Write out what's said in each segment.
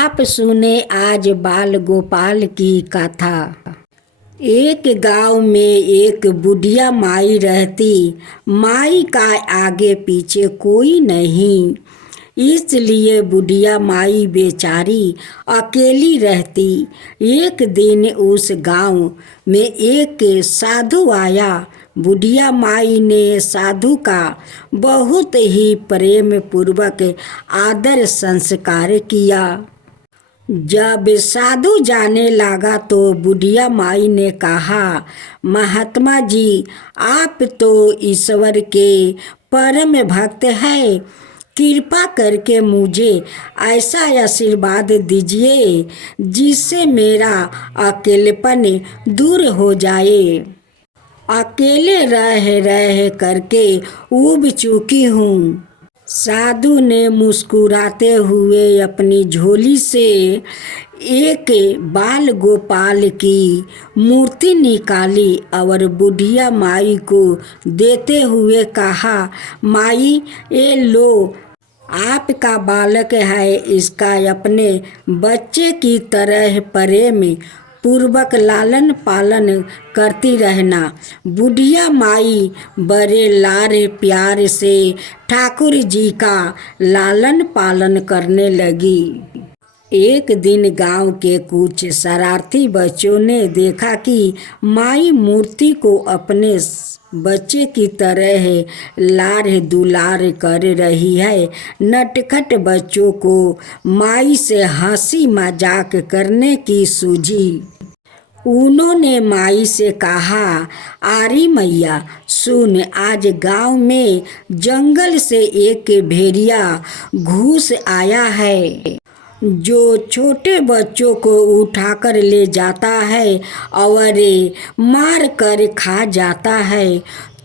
आप सुने आज बाल गोपाल की कथा। एक गांव में एक बुढ़िया माई रहती। माई का आगे पीछे कोई नहीं, इसलिए बुढ़िया माई बेचारी अकेली रहती। एक दिन उस गांव में एक साधु आया। बुढ़िया माई ने साधु का बहुत ही प्रेम पूर्वक आदर संस्कार किया। जब साधु जाने लगा तो बुढ़िया माई ने कहा, महात्मा जी, आप तो ईश्वर के परम भक्त हैं, कृपा करके मुझे ऐसा आशीर्वाद दीजिए जिससे मेरा अकेलेपन दूर हो जाए। अकेले रह रह करके ऊब चुकी हूँ। साधु ने मुस्कुराते हुए अपनी झोली से एक बाल गोपाल की मूर्ति निकाली और बुढ़िया माई को देते हुए कहा, माई, ये लो, आपका बालक है, इसका अपने बच्चे की तरह प्रेम पूर्वक लालन पालन करती रहना। बुढ़िया माई बड़े लाड प्यार से ठाकुर जी का लालन पालन करने लगी। एक दिन गांव के कुछ शरारती बच्चों ने देखा कि माई मूर्ति को अपने बच्चे की तरह लाड दुलार कर रही है। नटखट बच्चों को माई से हंसी मजाक करने की सूझी। उन्होंने माई से कहा, आरी मैया, सुन, आज गांव में जंगल से एक भेड़िया घुस आया है जो छोटे बच्चों को उठाकर ले जाता है और मार कर खा जाता है।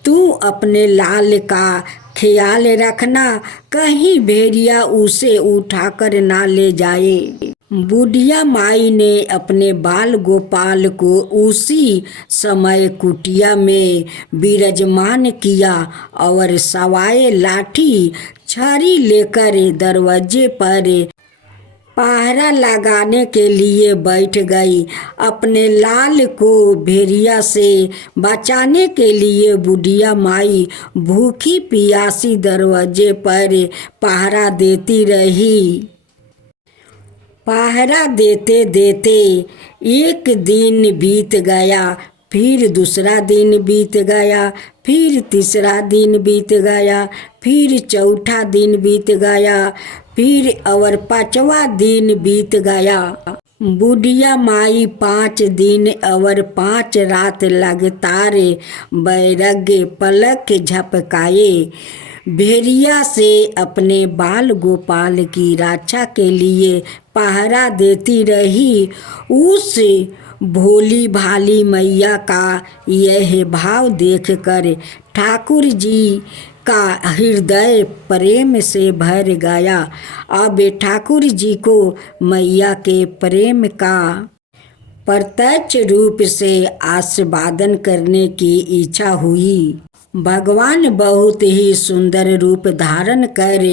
तू अपने लाल का ख्याल रखना, कहीं भेड़िया उसे उठाकर ना ले जाए। बुढ़िया माई ने अपने बाल गोपाल को उसी समय कुटिया में विराजमान किया और सवाए लाठी छड़ी लेकर दरवाजे पर पहरा लगाने के लिए बैठ गई। अपने लाल को भेड़िया से बचाने के लिए बुढ़िया माई भूखी प्यासी दरवाजे पर पहरा देती रही। पहरा देते देते एक दिन बीत गया, फिर दूसरा दिन बीत गया, फिर तीसरा दिन बीत गया, फिर चौथा दिन बीत गया, फिर और पांचवा दिन बीत गया। बुढ़िया माई 5 दिन और 5 रात लगातार वैराग्य पलक झपकाए भेड़िया से अपने बाल गोपाल की रक्षा के लिए पहरा देती रही। उस भोली भाली मैया का यह भाव देखकर ठाकुर जी का हृदय प्रेम से भर गया। अब ठाकुर जी को मैया के प्रेम का प्रत्यक्ष रूप से आस्वादन करने की इच्छा हुई। भगवान बहुत ही सुंदर रूप धारण कर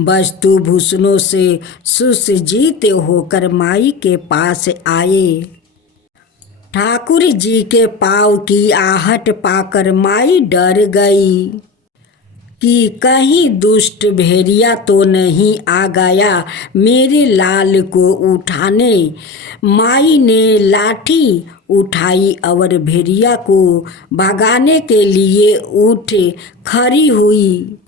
वस्तु भूषणों से सुसज्जित होकर माई के पास आए। ठाकुर जी के पाँव की आहट पाकर माई डर गई कि कहीं दुष्ट भेड़िया तो नहीं आ गया मेरे लाल को उठाने। माई ने लाठी उठाई और भेड़िया को भगाने के लिए उठ खड़ी हुई।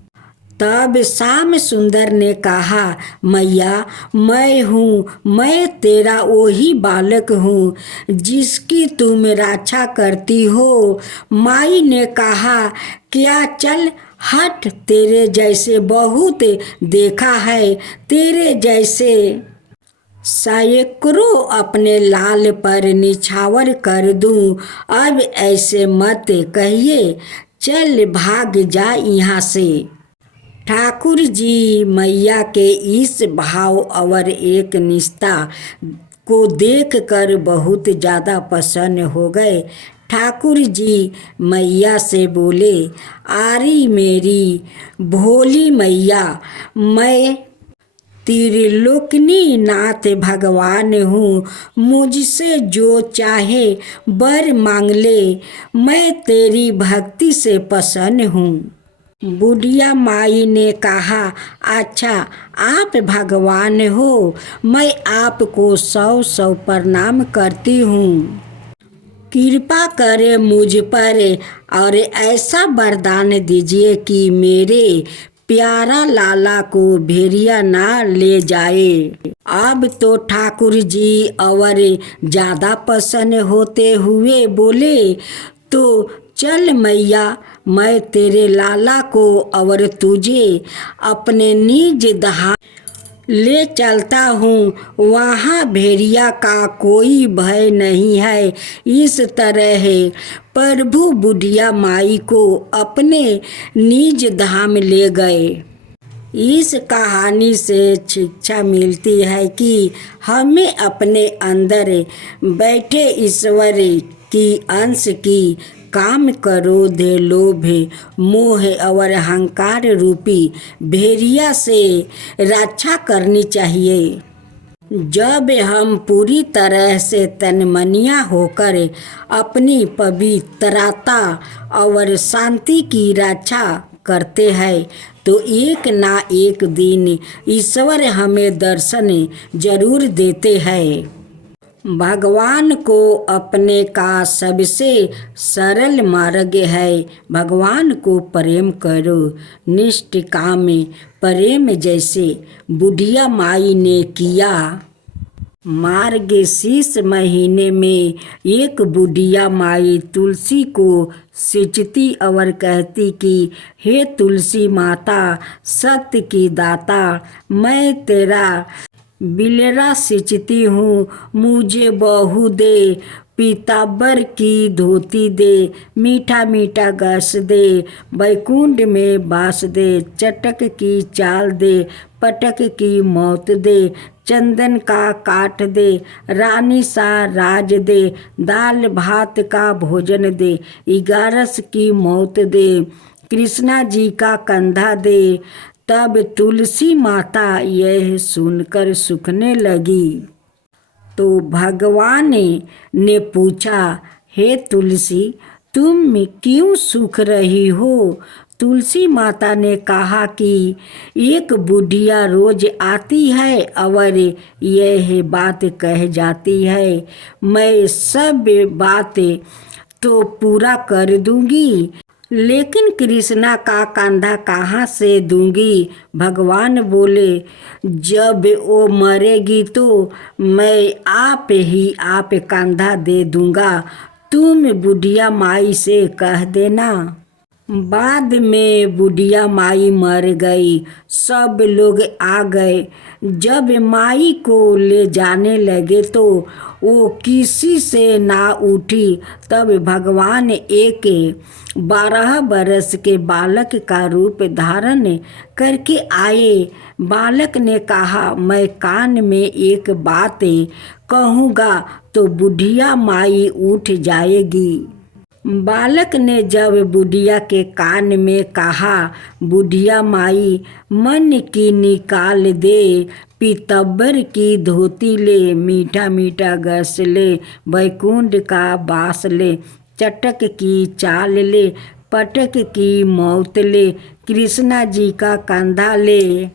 तब श्याम सुंदर ने कहा, मैया, मैं हूँ, मैं तेरा वही बालक हूँ जिसकी तुम रक्षा करती हो। माई ने कहा, क्या, चल हट, तेरे जैसे बहुत देखा है, तेरे जैसे सैकड़ों अपने लाल पर निछावर कर दूं। अब ऐसे मत कहिए, चल भाग जा यहाँ से। ठाकुर जी मैया के इस भाव और एक निष्ठा को देखकर बहुत ज़्यादा प्रसन्न हो गए। ठाकुर जी मैया से बोले, आरी मेरी भोली मैया, मैं त्रिलोकनी नाथ भगवान हूँ, मुझसे जो चाहे वर मांग ले, मैं तेरी भक्ति से प्रसन्न हूँ। बुढ़िया माई ने कहा, अच्छा आप भगवान हो, मैं आपको 100 प्रणाम करती हूँ। कृपा करे मुझ पर और ऐसा वरदान दीजिए कि मेरे प्यारा लाला को भेड़िया ना ले जाए। अब तो ठाकुर जी और ज़्यादा प्रसन्न होते हुए बोले, तो चल मैया, मैं तेरे लाला को और तुझे अपने निज धाम ले चलता हूँ, वहाँ भेड़िया का कोई भय नहीं है। इस तरह प्रभु बुढ़िया माई को अपने निज धाम ले गए। इस कहानी से शिक्षा मिलती है कि हमें अपने अंदर बैठे ईश्वर की अंश की काम क्रोध लोभ मोह और अहंकार रूपी भेड़िया से रक्षा करनी चाहिए। जब हम पूरी तरह से तन्मनिया होकर अपनी पवित्रता और शांति की रक्षा करते हैं, तो एक ना एक दिन ईश्वर हमें दर्शन जरूर देते हैं। भगवान को अपने का सबसे सरल मार्ग है। भगवान को प्रेम करो निष्काम प्रेम, जैसे बुढ़िया माई ने किया। मार्गशीर्ष महीने में एक बुढ़िया माई तुलसी को सिंचती और कहती कि हे तुलसी माता, सत्य की दाता, मैं तेरा बिलरा सिंचती हूँ, मुझे बहू दे, पीतांबर की धोती दे, मीठा मीठा गस दे, बैकुंठ में वास दे, चटक की चाल दे, पटक की मौत दे, चंदन का काट दे, रानी सा राज दे, दाल भात का भोजन दे, 11 की मौत दे, कृष्णा जी का कंधा दे। तब तुलसी माता यह सुनकर सूखने लगी। तो भगवान ने पूछा, हे तुलसी, तुम क्यों सूख रही हो? तुलसी माता ने कहा कि एक बुढ़िया रोज आती है और यह बात कह जाती है, मैं सब बातें तो पूरा कर दूंगी, लेकिन कृष्णा का कंधा कहाँ से दूंगी? भगवान बोले, जब वो मरेगी तो मैं आप कंधा दे दूंगा, तुम बुढ़िया माई से कह देना। बाद में बुढ़िया माई मर गई, सब लोग आ गए। जब माई को ले जाने लगे तो वो किसी से ना उठी। तब भगवान एक 12 बरस के बालक का रूप धारण करके आए। बालक ने कहा, मैं कान में एक बात कहूँगा तो बुढ़िया माई उठ जाएगी। बालक ने जब बुढ़िया के कान में कहा, बुढ़िया माई, मन की निकाल दे, पीतंबर की धोती ले, मीठा मीठा गस ले, बैकुंठ का बास ले, चटक की चाल ले, पटक की मौत ले, कृष्णा जी का कंधा ले।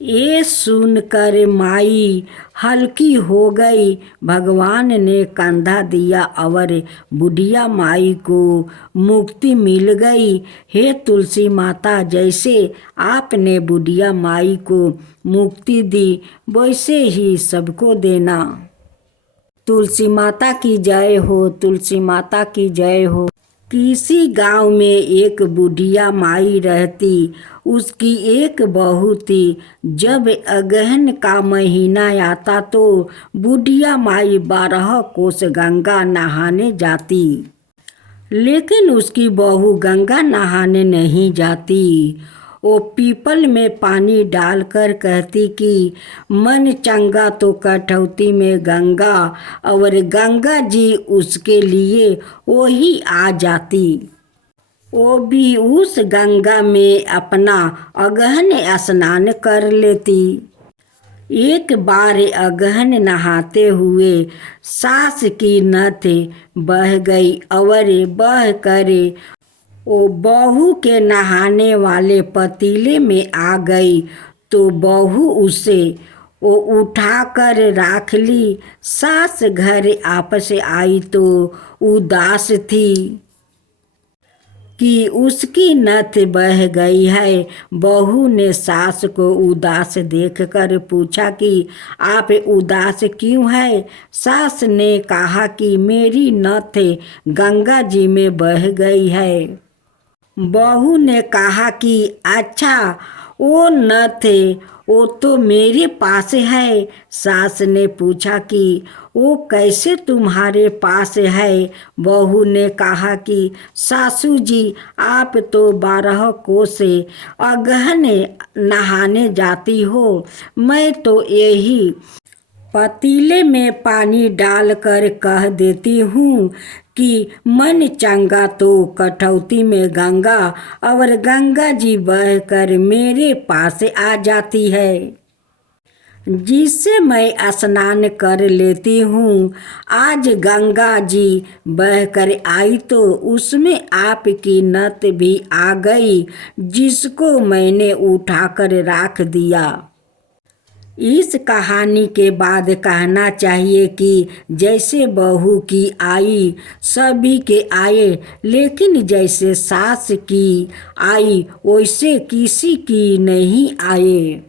ये सुनकर माई हल्की हो गई। भगवान ने कंधा दिया और बुढ़िया माई को मुक्ति मिल गई। हे तुलसी माता, जैसे आपने बुढ़िया माई को मुक्ति दी, वैसे ही सबको देना। तुलसी माता की जय हो, तुलसी माता की जय हो। किसी गांव में एक बुढ़िया माई रहती। उसकी एक बहू थी। जब अगहन का महीना आता तो बुढ़िया माई 12 कोस गंगा नहाने जाती, लेकिन उसकी बहू गंगा नहाने नहीं जाती। वो पीपल में पानी डालकर कहती कि मन चंगा तो कटौती में गंगा, और गंगा जी उसके लिए वही आ जाती। वो भी उस गंगा में अपना अगहन स्नान कर लेती। एक बार अगहन नहाते हुए सास की नथ बह गई और बह कर वो बहू के नहाने वाले पतीले में आ गई, तो बहू उसे वो उठाकर राख ली। सास घर आपस आई तो उदास थी कि उसकी नथ बह गई है। बहू ने सास को उदास देखकर पूछा कि आप उदास क्यों है। सास ने कहा कि मेरी नथ गंगा जी में बह गई है। बहू ने कहा कि अच्छा, वो नथ वो तो मेरे पास है। सास ने पूछा कि वो कैसे तुम्हारे पास है। बहू ने कहा कि सासू जी, आप तो 12 कोस से अगहन नहाने जाती हो, मैं तो यही पतीले में पानी डालकर कह देती हूँ कि मन चंगा तो कठौती में गंगा, और गंगा जी बह कर मेरे पास आ जाती है, जिससे मैं स्नान कर लेती हूँ। आज गंगा जी बह कर आई तो उसमें आपकी नथ भी आ गई, जिसको मैंने उठाकर रख दिया। इस कहानी के बाद कहना चाहिए कि जैसे बहू की आई सभी के आए, लेकिन जैसे सास की आई वैसे किसी की नहीं आए।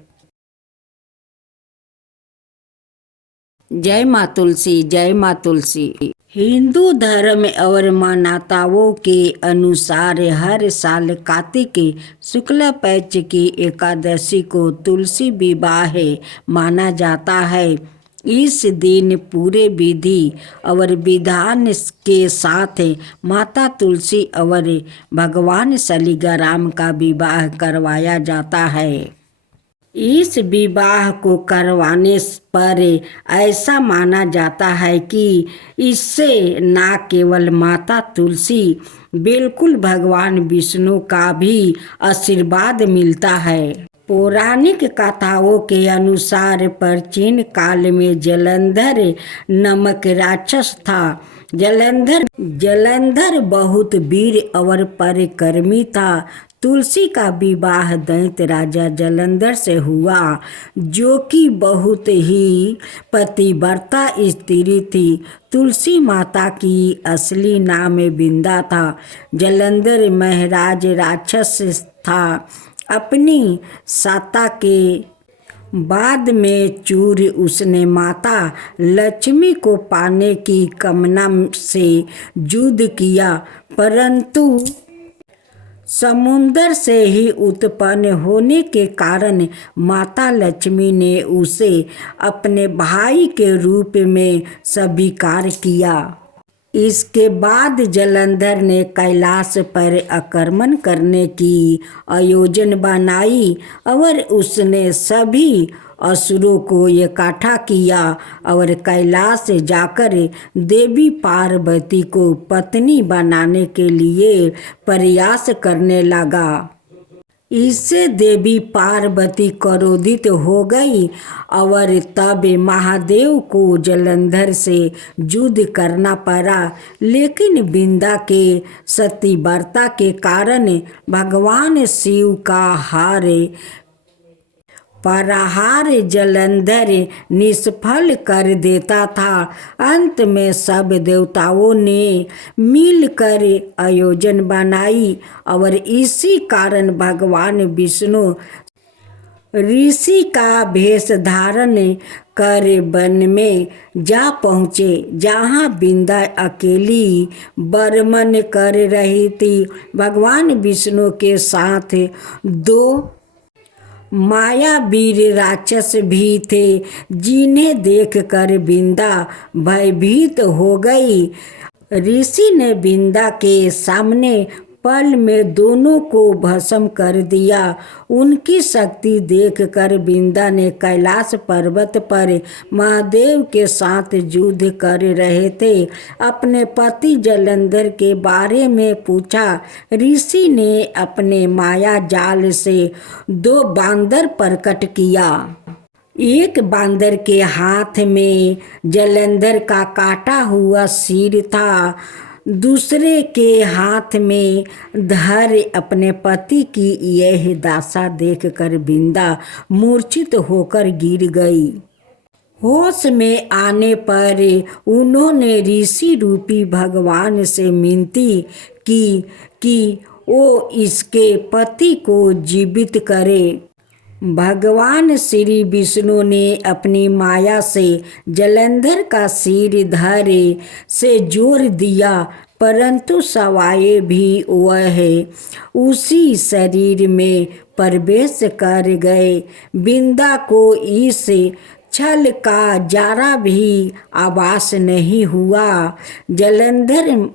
जय माँ तुलसी, जय माँ तुलसी। हिंदू धर्म और मान्यताओं के अनुसार हर साल कार्तिक शुक्ल पक्ष की एकादशी को तुलसी विवाह माना जाता है। इस दिन पूरे विधि और विधान के साथ माता तुलसी और भगवान शालिग्राम का विवाह करवाया जाता है। इस विवाह को करवाने पर ऐसा माना जाता है कि इससे न केवल माता तुलसी बिल्कुल भगवान विष्णु का भी आशीर्वाद मिलता है। पौराणिक कथाओं के अनुसार प्राचीन काल में जलंधर नामक राक्षस था। जलंधर बहुत वीर और परिक्रमी था। तुलसी का विवाह दैत्य राजा जलंधर से हुआ, जो कि बहुत ही पतिव्रता स्त्री थी। तुलसी माता की असली नाम बिंदा था। जलंधर महाराज राक्षस था। अपनी सत्ता के बाद में चूर उसने माता लक्ष्मी को पाने की कामना से युद्ध किया, परंतु समुद्र से ही उत्पन्न होने के कारण माता लक्ष्मी ने उसे अपने भाई के रूप में स्वीकार किया। इसके बाद जलंधर ने कैलाश पर आक्रमण करने की आयोजन बनाई और उसने सभी असुरों को इकट्ठा किया और कैलाश जाकर देवी पार्वती को पत्नी बनाने के लिए प्रयास करने लगा। इससे देवी पार्वती क्रोधित हो गई और तब महादेव को जलंधर से युद्ध करना पड़ा, लेकिन बिंदा के सतीव्रता के कारण भगवान शिव का प्रहार जलंधर निष्फल कर देता था। अंत में सब देवताओं ने मिलकर आयोजन बनाई और इसी कारण भगवान विष्णु ऋषि का वेश धारण कर वन में जा पहुँचे, जहाँ बिंदा अकेली बर्मन कर रही थी। भगवान विष्णु के साथ 2 मायावीर राक्षस भी थे, जिन्हें देखकर बिंदा भयभीत हो गई। ऋषि ने बिंदा के सामने पल में दोनों को भस्म कर दिया। उनकी शक्ति देखकर बिंदा ने कैलाश पर्वत पर महादेव के साथ युद्ध कर रहे थे अपने पति जलंधर के बारे में पूछा। ऋषि ने अपने माया जाल से 2 बांदर प्रकट किया। एक बांदर के हाथ में जलंधर का काटा हुआ सिर था, दूसरे के हाथ में धर अपने पति की यह दशा देखकर बिंदा मूर्छित होकर गिर गई। होश में आने पर उन्होंने ऋषि रूपी भगवान से विनती की कि वो इसके पति को जीवित करे। भगवान श्री विष्णु ने अपनी माया से जलंधर का सिर धर से जोड़ दिया, परंतु सवाए भी वह उसी शरीर में प्रवेश कर गए। बिंदा को इस छल का जरा भी आभास नहीं हुआ। जलंधर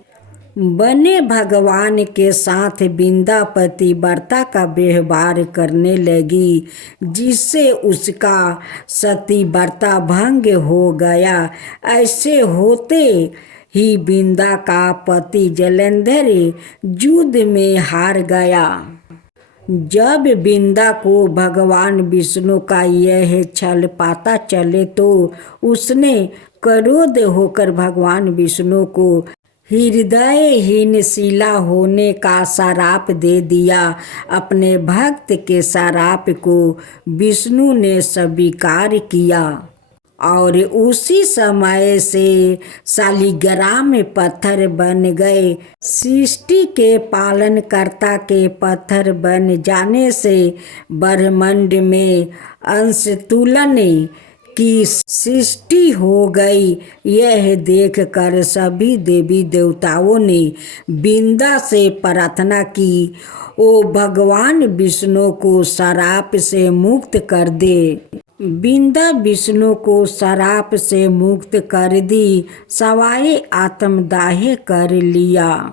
बने भगवान के साथ बिंदा पतिव्रता का व्यवहार करने लगी, जिससे उसका सतीव्रता भंग हो गया। ऐसे होते ही बिंदा का पति जलंधर युद्ध में हार गया। जब बिंदा को भगवान विष्णु का यह छल पता चले तो उसने क्रोध होकर भगवान विष्णु को हृदयहीन शिला होने का श्राप दे दिया। अपने भक्त के श्राप को विष्णु ने स्वीकार किया और उसी समय से शालिग्राम पत्थर बन गए। सृष्टि के पालनकर्ता के पत्थर बन जाने से ब्रह्मांड में असंतुलन की सृष्टि हो गई। यह देखकर सभी देवी देवताओं ने बिंदा से प्रार्थना की, ओ भगवान विष्णु को श्राप से मुक्त कर दे। बिंदा विष्णु को श्राप से मुक्त कर दी, सवाए आत्मदाह कर लिया।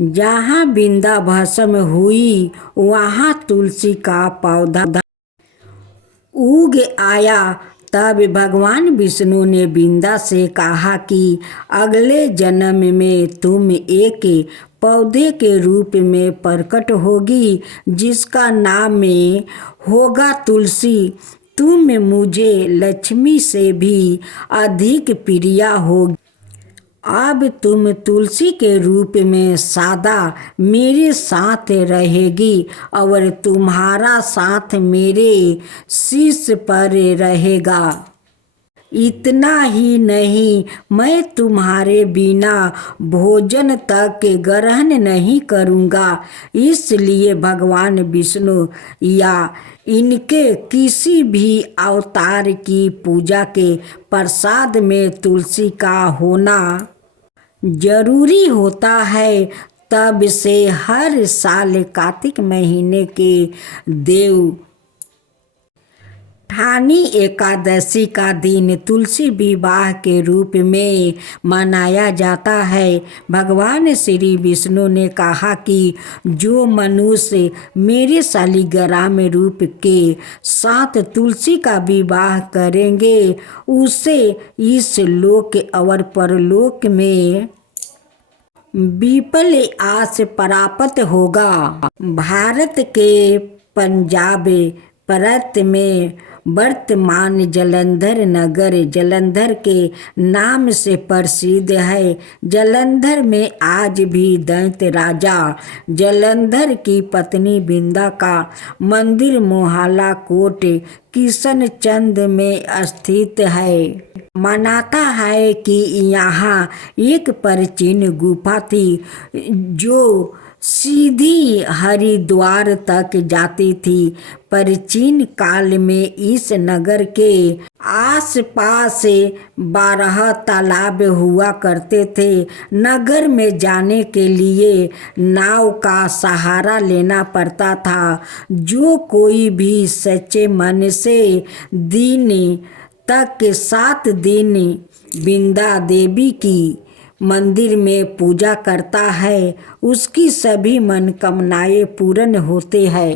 जहाँ बिंदा भस्म हुई वहाँ तुलसी का पौधा उग आया। तब भगवान विष्णु ने बिंदा से कहा कि अगले जन्म में तुम एक पौधे के रूप में प्रकट होगी, जिसका नाम होगा तुलसी। तुम मुझे लक्ष्मी से भी अधिक प्रिय होगी। अब तुम तुलसी के रूप में सदा मेरे साथ रहेगी और तुम्हारा साथ मेरे शीश पर रहेगा। इतना ही नहीं, मैं तुम्हारे बिना भोजन तक ग्रहण नहीं करूँगा। इसलिए भगवान विष्णु या इनके किसी भी अवतार की पूजा के प्रसाद में तुलसी का होना जरूरी होता है। तब से हर साल कार्तिक महीने के देव ठानी एकादशी का दिन तुलसी विवाह के रूप में मनाया जाता है। भगवान श्री विष्णु ने कहा कि जो मनुष्य मेरे शालिग्राम रूप के साथ तुलसी का विवाह करेंगे, उसे इस लोक और परलोक में विपुल आस प्राप्त होगा। भारत के पंजाब प्रांत में वर्तमान जलंधर नगर जलंधर के नाम से प्रसिद्ध है। जलंधर में आज भी दैत्य राजा जलंधर की पत्नी बिंदा का मंदिर मोहल्ला कोट किशनचंद में स्थित है। मानता है कि यहाँ एक प्राचीन गुफा थी जो सीधी हरिद्वार तक जाती थी। प्राचीन काल में इस नगर के आसपास 12 तालाब हुआ करते थे। नगर में जाने के लिए नाव का सहारा लेना पड़ता था। जो कोई भी सच्चे मन से दिन तक 7 दिन बिंदा देवी की मंदिर में पूजा करता है, उसकी सभी मनोकामनाएं पूर्ण होते हैं।